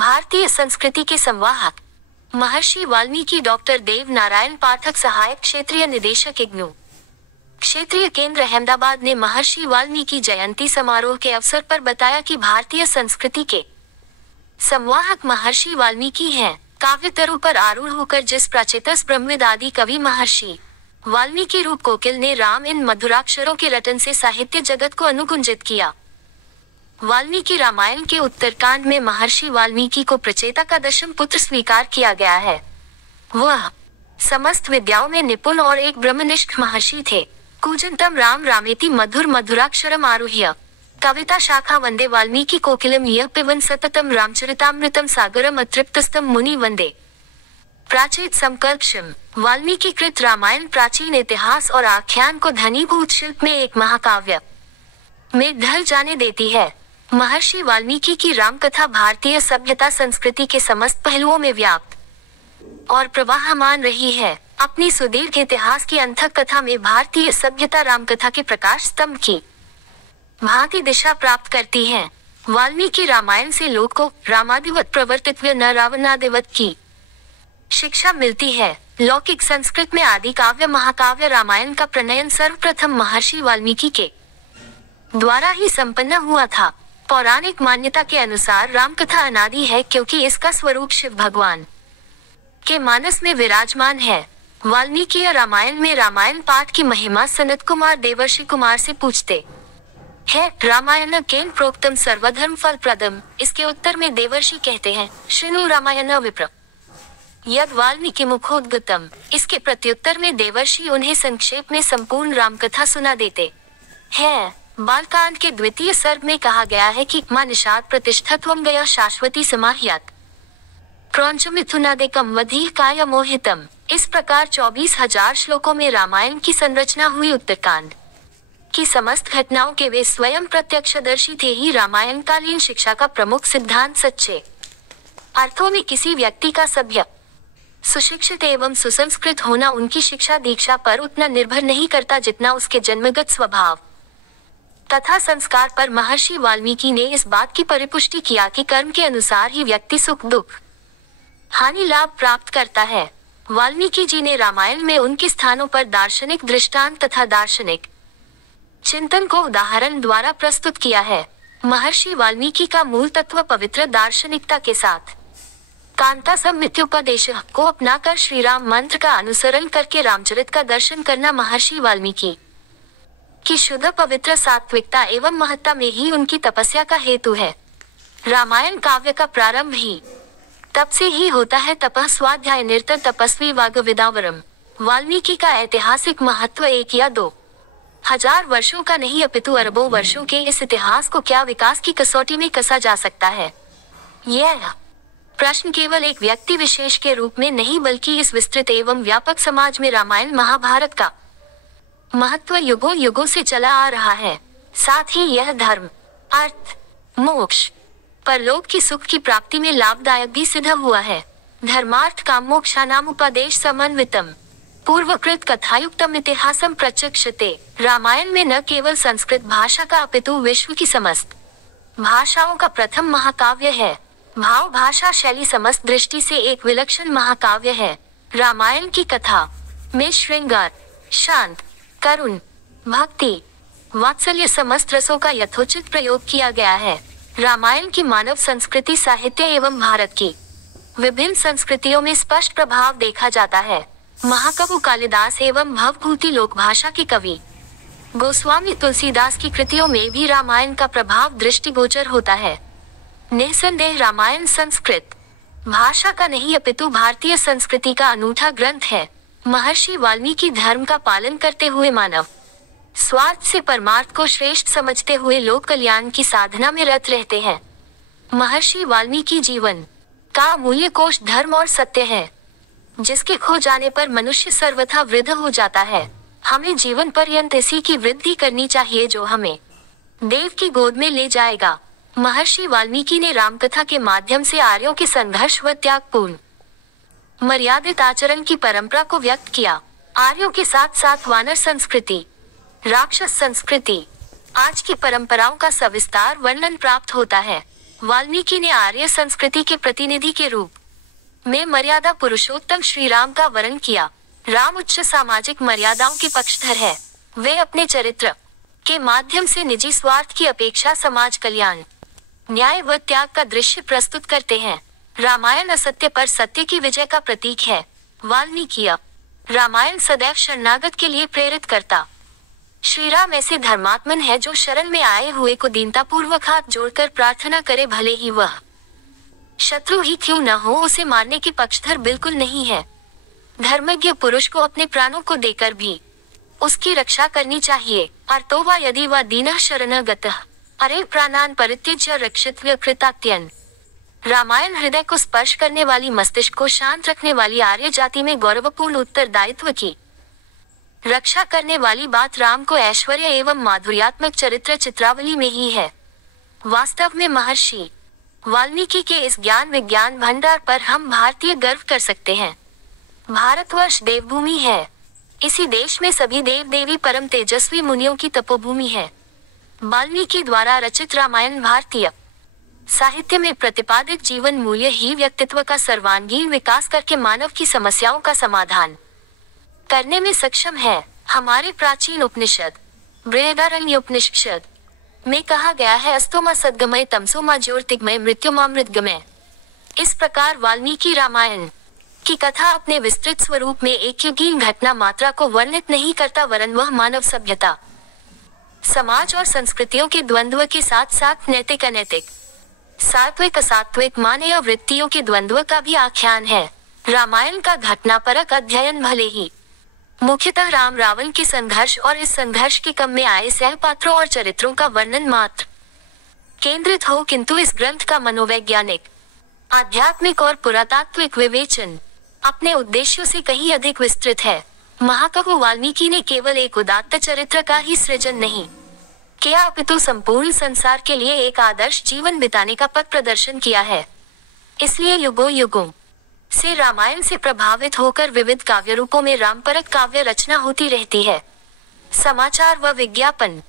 भारतीय संस्कृति के संवाहक महर्षि वाल्मीकि डॉक्टर देव नारायण पाठक, सहायक क्षेत्रीय निदेशक इग्नू क्षेत्रीय केंद्र अहमदाबाद ने महर्षि वाल्मीकि जयंती समारोह के अवसर पर बताया कि भारतीय संस्कृति के संवाहक महर्षि वाल्मीकि हैं। काव्य तरु पर आरूढ़ होकर जिस प्राचेतस ब्रह्मविद आदि कवि महर्षि वाल्मीकि रूप कोकिल ने राम इन मधुराक्षरों के रटन से साहित्य जगत को अनुगुंजित किया। वाल्मीकि रामायण के उत्तरकांड में महर्षि वाल्मीकि को प्रचेता का दशम पुत्र स्वीकार किया गया है। वह समस्त विद्याओं में निपुण और एक ब्रह्मनिष्ठ महर्षि थे। कूजंतम राम रामेति मधुर मधुराक्षरम आरुह्य कविता शाखा वंदे वाल्मीकि कोकिलम यह पिबन सततम रामचरितामृतम सागरम अतृप्तस्तम मुनि वंदे। प्राचीन समकल्पशम वाल्मीकि कृत रामायण प्राचीन इतिहास और आख्यान को धनीभूत शिल्प में एक महाकाव्य में ढल जाने देती है। महर्षि वाल्मीकि की रामकथा भारतीय सभ्यता संस्कृति के समस्त पहलुओं में व्याप्त और प्रवाहमान रही है। अपनी सुदीर्घ इतिहास की अंतक कथा में भारतीय सभ्यता रामकथा के प्रकाश स्तंभ की भांति दिशा प्राप्त करती है। वाल्मीकि रामायण से लोक को रामादिवत प्रवर्तित्व न रावणादिवत की शिक्षा मिलती है। लौकिक संस्कृत में आदि काव्य महाकाव्य रामायण का प्रणयन सर्वप्रथम महर्षि वाल्मीकि के द्वारा ही संपन्न हुआ था। पौराणिक मान्यता के अनुसार रामकथा अनादि है क्योंकि इसका स्वरूप शिव भगवान के मानस में विराजमान है। वाल्मीकि रामायण में रामायण पाठ की महिमा सनत कुमार देवर्षि कुमार से पूछते हैं, रामायण केन प्रोक्तम सर्वधर्म फल प्रदम। इसके उत्तर में देवर्षि कहते हैं, शृणु रामायण विप्र यद वाल्मीकि मुखोद्गतम। इसके प्रत्युत्तर में देवर्षि उन्हें संक्षेप में संपूर्ण रामकथा सुना देते हैं। बालकांड के द्वितीय सर्ग में कहा गया है कि मां निषाद प्रतिष्ठत्वं गया शाश्वती समाह्यात क्रौंच मिथुनादेकम वधी काय मोहितम। इस प्रकार 24,000 श्लोकों में रामायण की संरचना हुई। उत्तरकांड की समस्त घटनाओं के वे स्वयं प्रत्यक्षदर्शी थे ही रामायण कालीन शिक्षा का प्रमुख सिद्धांत सच्चे अर्थों में किसी व्यक्ति का सभ्य सुशिक्षित एवं सुसंस्कृत होना उनकी शिक्षा दीक्षा पर उतना निर्भर नहीं करता जितना उसके जन्मगत स्वभाव तथा संस्कार पर। महर्षि वाल्मीकि ने इस बात की परिपुष्टि किया कि कर्म के अनुसार ही व्यक्ति सुख दुख हानि लाभ प्राप्त करता है। वाल्मीकि जी ने रामायण में उनके स्थानों पर दार्शनिक दृष्टांत तथा दार्शनिक चिंतन को उदाहरण द्वारा प्रस्तुत किया है। महर्षि वाल्मीकि का मूल तत्व पवित्र दार्शनिकता के साथ कांता सम्मित्योपदेश को अपनाकर श्री राम मंत्र का अनुसरण करके रामचरित का दर्शन करना महर्षि वाल्मीकि की शुद्ध पवित्र सात्विकता एवं महत्ता में ही उनकी तपस्या का हेतु है। रामायण काव्य का प्रारंभ ही तप से ही होता है। तपः स्वाध्याय निरत तपस्वी वाग विदावरम। वाल्मीकि का ऐतिहासिक महत्व 1 या 2,000 वर्षों का नहीं अपितु अरबों वर्षों के इस इतिहास को क्या विकास की कसौटी में कसा जा सकता है। यह प्रश्न केवल एक व्यक्ति विशेष के रूप में नहीं बल्कि इस विस्तृत एवं व्यापक समाज में रामायण महाभारत का महत्व युगों युगों से चला आ रहा है। साथ ही यह धर्म अर्थ मोक्ष परलोक की सुख की प्राप्ति में लाभदायक भी सिद्ध हुआ है। धर्मार्थ काम मोक्षानामुपदेश समन्वितम पूर्वकृत कथायुक्तम इतिहासम प्रचक्षते। रामायण में न केवल संस्कृत भाषा का अपितु विश्व की समस्त भाषाओं का प्रथम महाकाव्य है। भाव भाषा शैली समस्त दृष्टि से एक विलक्षण महाकाव्य है। रामायण की कथा में श्रृंगार शांत करुण भक्ति वात्सल्य समस्त रसों का यथोचित प्रयोग किया गया है। रामायण की मानव संस्कृति साहित्य एवं भारत की विभिन्न संस्कृतियों में स्पष्ट प्रभाव देखा जाता है। महाकवि कालिदास एवं भवभूति लोक भाषा के कवि गोस्वामी तुलसीदास की कृतियों में भी रामायण का प्रभाव दृष्टिगोचर होता है। निसंदेह रामायण संस्कृत भाषा का नहीं अपितु भारतीय संस्कृति का अनूठा ग्रंथ है। महर्षि वाल्मीकि धर्म का पालन करते हुए मानव स्वार्थ से परमार्थ को श्रेष्ठ समझते हुए लोक कल्याण की साधना में रत रहते हैं। महर्षि वाल्मीकि जीवन का मूल्य कोश धर्म और सत्य है, जिसके खो जाने पर मनुष्य सर्वथा वृद्ध हो जाता है। हमें जीवन पर्यंत इसी की वृद्धि करनी चाहिए जो हमें देव की गोद में ले जाएगा। महर्षि वाल्मीकि ने रामकथा के माध्यम से आर्यों के संघर्ष व त्यागपूर्ण मर्यादित आचरण की परंपरा को व्यक्त किया। आर्यों के साथ साथ वानर संस्कृति राक्षस संस्कृति आज की परंपराओं का सविस्तार वर्णन प्राप्त होता है। वाल्मीकि ने आर्य संस्कृति के प्रतिनिधि के रूप में मर्यादा पुरुषोत्तम श्री राम का वर्ण किया। राम उच्च सामाजिक मर्यादाओं के पक्षधर है। वे अपने चरित्र के माध्यम से निजी स्वार्थ की अपेक्षा समाज कल्याण, न्याय व त्याग का दृश्य प्रस्तुत करते हैं। रामायण असत्य पर सत्य की विजय का प्रतीक है। वाल्मीकि रामायण सदैव शरणागत के लिए प्रेरित करता। श्री राम ऐसे धर्मात्मन है जो शरण में आए हुए को दीनता पूर्वक हाथ जोड़कर प्रार्थना करे, भले ही वह शत्रु ही क्यों न हो, उसे मारने के पक्षधर बिल्कुल नहीं है। धर्मज्ञ पुरुष को अपने प्राणों को देकर भी उसकी रक्षा करनी चाहिए। अर्थो वा यदि वा दीनः शरणगतः अरे प्राणान परित्यज्य रक्षितव्य कृतात्यन। रामायण हृदय को स्पर्श करने वाली, मस्तिष्क को शांत रखने वाली, आर्य जाति में गौरवपूर्ण उत्तरदायित्व की रक्षा करने वाली बात राम को ऐश्वर्य एवं माधुर्यात्मक चरित्र चित्रावली में ही है। वास्तव में महर्षि वाल्मीकि के इस ज्ञान विज्ञान भंडार पर हम भारतीय गर्व कर सकते हैं। भारतवर्ष देवभूमि है। इसी देश में सभी देव देवी परम तेजस्वी मुनियों की तपोभूमि है। वाल्मीकि द्वारा रचित रामायण भारतीय साहित्य में प्रतिपादित जीवन मूल्य ही व्यक्तित्व का सर्वांगीण विकास करके मानव की समस्याओं का समाधान करने में सक्षम है। हमारे प्राचीन उपनिषद बृहदारण्यकोपनिषद में कहा गया है, अस्तोमा सद्गमय तमसोमा ज्योतिर्गमय मृत्युमामृतगमय। इस प्रकार वाल्मीकि रामायण की कथा अपने विस्तृत स्वरूप में एक युगीन घटना मात्रा को वर्णित नहीं करता, वरन वह मानव सभ्यता, समाज और संस्कृतियों के द्वंद्व के साथ साथ नैतिक अनैतिक, सात्विक असात्विक, मानवीय वृत्तियों के द्वंद्व का भी आख्यान है। रामायण का घटनापरक अध्ययन भले ही मुख्यतः राम रावण के संघर्ष और इस संघर्ष के क्रम में आए सह पात्रों और चरित्रों का वर्णन मात्र केंद्रित हो, किंतु इस ग्रंथ का मनोवैज्ञानिक, आध्यात्मिक और पुरातात्विक विवेचन अपने उद्देश्यों से कहीं अधिक विस्तृत है। महाकवि वाल्मीकि ने केवल एक उदात्त चरित्र का ही सृजन नहीं किया, अपितु संपूर्ण संसार के लिए एक आदर्श जीवन बिताने का पथ प्रदर्शन किया है। इसलिए युगों युगों से रामायण से प्रभावित होकर विविध काव्य रूपों में रामपरक काव्य रचना होती रहती है। समाचार व विज्ञापन